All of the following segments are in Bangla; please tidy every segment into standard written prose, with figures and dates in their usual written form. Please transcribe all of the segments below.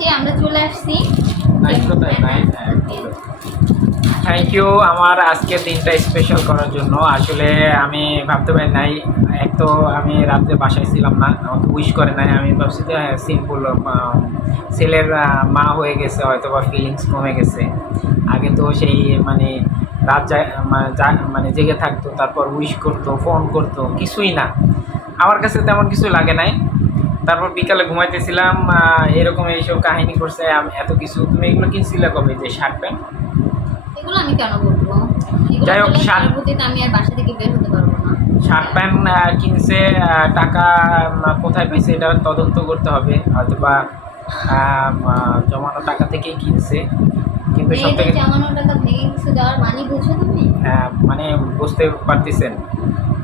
যে আমরা চলে আসছি। থ্যাংক ইউ আমার আজকের দিনটা স্পেশাল করার জন্য। আসলে আমি ভাবতে পারি নাই, এক তো আমি রাত্রে বাসায় ছিলাম না, আমাকে উইশ করে নাই। আমি ভাবছি যে সিম্পল ছেলের মা হয়ে গেছে, হয়তো বা ফিলিংস কমে গেছে। আগে তো সেই মানে রাত মানে জেগে থাকতো, তারপর উইশ করতো, ফোন করতো, কিছুই না। আমার কাছে তেমন কিছু লাগে নাই। তারপর বিকালে ঘুমাইতেছিলাম, এরকম এইসব কাহিনী করছে এত কিছু। তুমি এগুলো কিনছিলে কবে, যে শার্ট প্যান্ট? এগুলো আমি কেন বলবো? যাই হোক, আমি আর বাসা থেকে বের হতে পারবো না। শার্ট প্যান্ট কিনছে, টাকা কোথায় পেয়েছে এটা তদন্ত করতে হবে, হয়তো বা জমানো টাকা থেকেই কিনছে। কিন্তু সব থেকে জমানো টাকা ভেঙে কিছু দেওয়ার মানে বুঝছো তুমি? মানে বুঝতে পারতেছেন,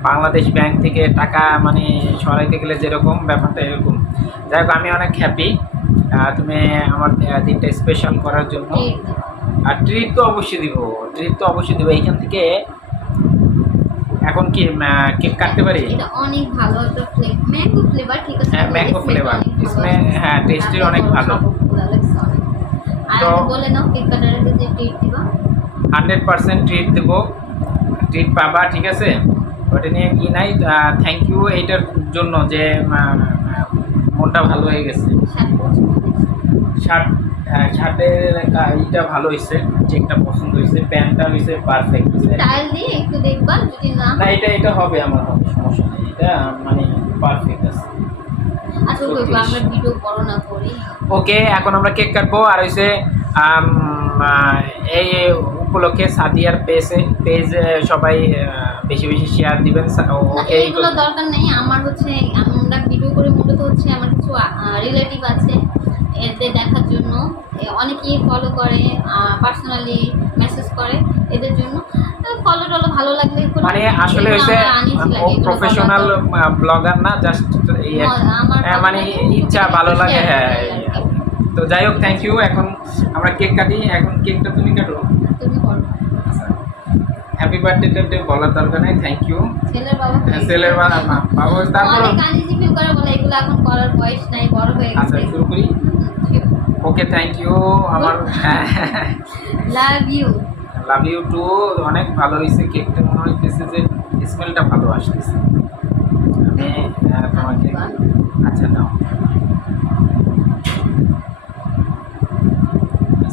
বাংলাদেশ ব্যাংক থেকে টাকা মানে সরাইতে গেলে যেরকম ব্যাপারটা এরকম। যাই হোক, আমি অনেক হ্যাপি তুমি আমার দিনটা স্পেশাল করার জন্য। আর ট্রিট তো অবশ্যই দিব, এইখান থেকে। এখন কি কেক কাটতে পারি? এটা অনেক ভালো একটা ম্যাঙ্গো ফ্লেভার, ঠিক আছে? হ্যাঁ, ম্যাঙ্গো ফ্লেভার, হ্যাঁ, টেস্টি অনেক ভালো। তো বলে নাও, কেক কাটারে যে ট্রিট দিবা, 100% ট্রিট দেবো, ট্রিট পাবা, ঠিক আছে? ওটা নিয়ে কি নাই। থ্যাংক ইউ এইটার জন্য যে মনটা ভালো হয়ে গেছে। শার্টের এইটা ভালো হয়েছে, চেকটা পছন্দ হয়েছে, প্যান্টটা হয়েছে পারফেক্ট হয়েছে। স্টাইল দিয়ে একটু দেখবা, যদি না এটা হবে, আমার হবে, সমস্যা নেই, এটা মানে পারফেক্ট আছে। আচ্ছা, আমরা ভিডিও বড় না করি। ওকে, এখন আমরা কেক কাটবো। আর হয়েছে এই উপলক্ষে সাদিয়ার পেজে সবাই বেশি বেশি শেয়ার দিবেন। এইগুলো দরকার নেই আমার, হচ্ছে আমরা ভিডিও করে মূলত হচ্ছে আমার কিছু রিলেটিভ আছে, এদের দেখার জন্য অনেকেই ফলো করে, পার্সোনালি মেসেজ করে, এদের জন্য ফলো টলো ভালো লাগলে মানে আসলে হচ্ছে প্রফেশনাল ব্লগার না, জাস্ট মানে ইচ্ছা ভালো লাগে। হ্যাঁ, তো যাই হোক, থ্যাংক ইউ। এখন আমরা কেক কাটি। এখন কেকটা তুমি কাটো, হ্যাপি বার্থডে বলার দরকার নেই, থ্যাংক ইউ। ছেলের বাবা তারপর এখন করার বয়স নাই, বড় হয়ে গেছে। আচ্ছা, শুরু করি। ওকে, থ্যাংক ইউ। আমার লাভ ইউ টু। অনেক ভালো হয়েছে কেকটা, মনে হইতেছে যে স্মেলটা ভালো আসতেছে। আমি তোমাকে, আচ্ছা নাও,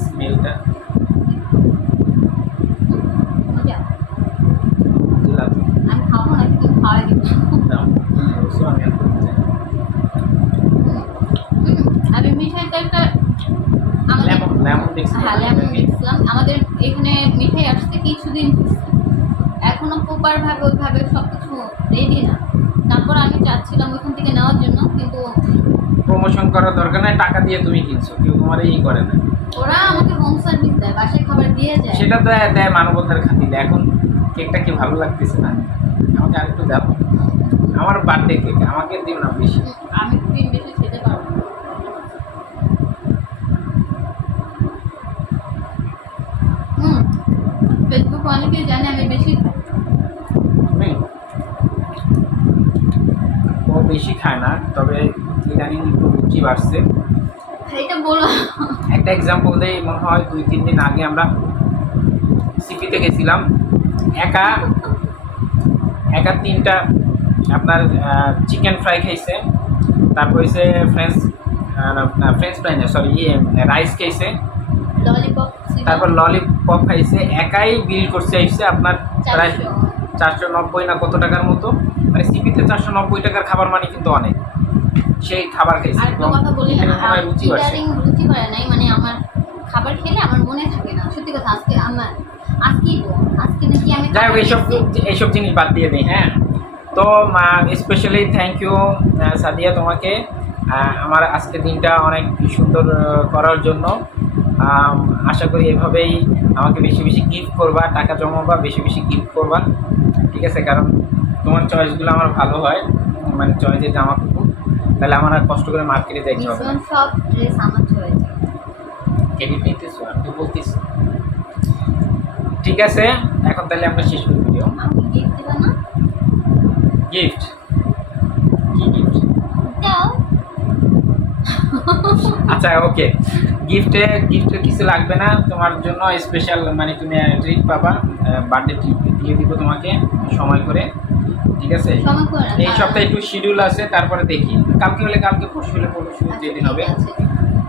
স্মেলটা আমি খাবো না, কিন্তু খাওয়াই দিব। আমি মিঠাইটা একটা আমাদের এখানে মিঠাই আসতে কিছুদিন, এখনো প্রপার ভাবে ওইভাবে সবকিছু রেডি না। তারপর আমি চাচ্ছিলাম ওইখান থেকে নেওয়ার জন্য, কিন্তু প্রমোশন করার দরকার নাই, টাকা দিয়ে তুমি কিনছো, কেউ তোমার এই করে না। ওরা আমাকে হোম সার্ভিস দেয়, বাসায় খাবার দিয়ে যায়। সেটা দেয় মানবতার খাতিরে। এখন কেকটা কি ভালো লাগতেছে না? আমাকে আরেকটু দাও, আমার বার্থডে কেক, আমাকে দিও না বেশি। আমি ক্রিম বেশি খেতে পারবো না। ফেসবুক অনেকেই জানে আমি বেশি খাই। ও বেশি খায় না, তবে ইদানিং একটু রুচি বাড়ছে। এটা বলো। একটা এক্সাম্পল দেই, মনে হয় 2-3 দিন আগে আমরা সিপিতে গেছিলাম, একা 3টা আপনার চিকেন ফ্রাই খাইছে, তারপর হচ্ছে ফ্রেঞ্চ ফ্রাই না, সরি, রাইস খাইছে, তারপর ললিপপ খাইছে। একাই বিল করছে এসছে আপনার প্রায় 490 না কত টাকার মতো। মানে সিপিতে 490 টাকার খাবার মানে কিন্তু অনেক। সেই খাবার খাইছে। কথা বলি, রুচি বাড়ে নাই, মানে আমার খাবার খেলে আমার মনে থাকে না, সত্যি কথা। আজকে নাকি আমি, যাই হোক, এইসব জিনিস বাদ দিয়ে দিই। হ্যাঁ, তো স্পেশালি থ্যাংক ইউ সাদিয়া তোমাকে, আমার আজকের দিনটা অনেক সুন্দর করার জন্য। আশা করি এভাবেই আমাকে বেশি বেশি গিফট করবা, টাকা জমাবা, বেশি বেশি গিফট করবা, ঠিক আছে? কারণ তোমার চয়েসগুলো আমার ভালো হয়, মানে চয়েসের জামা কাপড়, তাহলে আমার আর কষ্ট করে মার্কেটে যাইতে হবে না। সব ড্রেস আমার চয়েস। এডিট নিতেছো, আমি তো বলতেছি। ঠিক আছে, এখন তাহলে আমরা শেষ করি ভিডিও। আমি গিফট দিবা না? গিফট? কি গিফট দাও। আচ্ছা ওকে, গিফটে কিছু লাগবে না তোমার জন্য স্পেশাল, মানে তুমি ট্রিট পাবা, বার্থডে ট্রিট দিয়ে দিব তোমাকে সময় করে, ঠিক আছে? সময় করে না। এই সপ্তাহে একটু শিডিউল আছে, তারপরে দেখি কালকে হলে কালকে, পরশু হলে পরশু, আচ্ছা, যেদিন ঠিক হবে। আছে।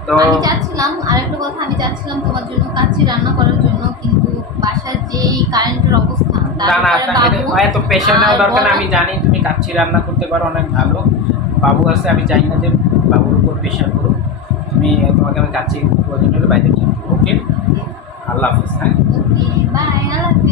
তো আমি চাচ্ছিলাম আরেকটা কথা, আমি চাচ্ছিলাম তোমার জন্য কাচ্চি রান্না করার জন্য, কিন্তু বাসার যেই কারেন্টের অবস্থা তার না না, উপরে বাবু এত প্রেশার নেওয়া আর দরকার না, বড়- আমি জানি তুমি কাচ্চি রান্না করতে পারো অনেক ভালো, বাবু আছে, আমি চাই না যে বাবুর উপর প্রেশার করো, তুমি তোমাকে আমি কাচ্চি প্রয়োজন হলে বাইরে, ওকে? আল্লাহ হাফিজ, হ্যাঁ। ওকে বাই, আল্লাহ হাফেজ।